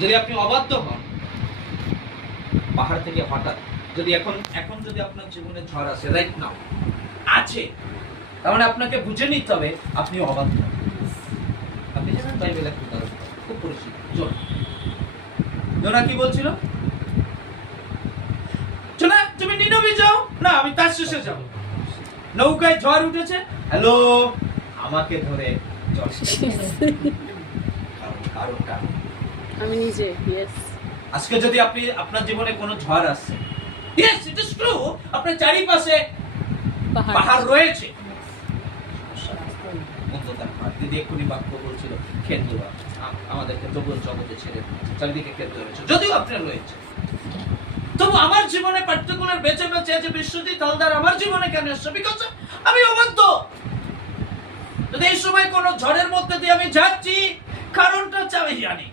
যদি আপনি অবাধ্য হন, পাহাড় থেকে হঠাৎ যদি এখন যদি আপনার জীবনে ঝড় আসে, রাইট নাও আছে, তার মানে আপনাকে বুঝে নিতে হবে আপনি অবাধ্য। আপনি জানেন বাইবেল একটা উদাহরণ খুব পরিচিত, জোনা কি বলছিল? জোনা তুমি নিনবে যাও না, আমি তারশিশে যাব। নৌকায় ঝড় উঠেছে, হ্যালো আমাকে ধরে জল কারণ আমি নিজে। ইয়েস। আজকে যদি আপনি আপনার জীবনে কোনো ঝড় আসছে, ইয়েস ইট ইজ ট্রু, আপনার চারিপাশে পাহাড় রয়েছে, দিদি এক্ষুনি বাক্য বলছিল খেন্দুয়া, আমাদেরকে তবুও জগতে ছেড়ে চারিদিকে খেলতে হয়েছে, যদিও আপনার রয়েছে। তবু আমার জীবনে পার্টিকুলার বেঁচে বেঁচে আছে বিশ্বজিৎ হালদার আমার জীবনে কেন এসছে? বিকজ আমি অবাধ্য। যদি এই সময় কোনো ঝড়ের মধ্যে দিয়ে আমি যাচ্ছি, কারণটা হচ্ছে আমি জানি